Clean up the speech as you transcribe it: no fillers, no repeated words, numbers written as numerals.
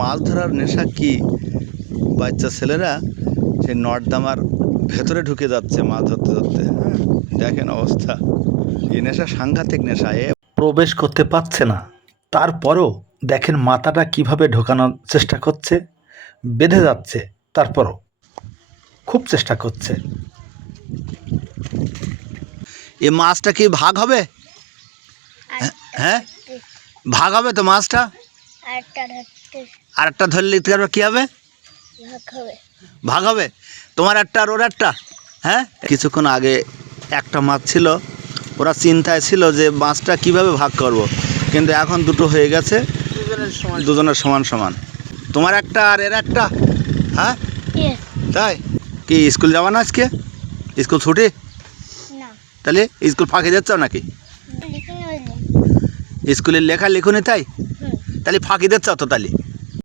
মাছ ধরার নেশা কি? বাচ্চা ছেলেরা সেই নর্দমার ভেতরে ঢুকে যাচ্ছে মাছ ধরতে ধরতে। হ্যাঁ, দেখেন অবস্থা। এই নেশা সাংঘাতিক নেশা। প্রবেশ করতে পারছে না, তারপরও দেখেন মাথাটা কিভাবে ঢোকানোর চেষ্টা করছে, বেঁধে যাচ্ছে, তারপরও খুব চেষ্টা করছে। এ মাছটা কি ভাগ হবে? হ্যাঁ, ভাগ হবে তো মাছটা। আর একটা ধরলে কি হবে? ভাগ হবে। তোমার একটা আর ওর একটা। হ্যাঁ, কিছুক্ষণ আগে একটা মাছ ছিল, ওরা চিন্তায় ছিল যে মাছটা কিভাবে ভাগ করব, কিন্তু এখন দুটো হয়ে গেছে, দুজনের সমান সমান। তোমার একটা আর এর একটা। হ্যাঁ তাই কি স্কুল যাবা না আজকে? স্কুল ছুটি? তাহলে স্কুল ফাঁকি দিচ্ছ নাকি? স্কুলের লেখা লেখুনি তাই? তাহলে ফাঁকি দিচ্ছ তো তাহলে?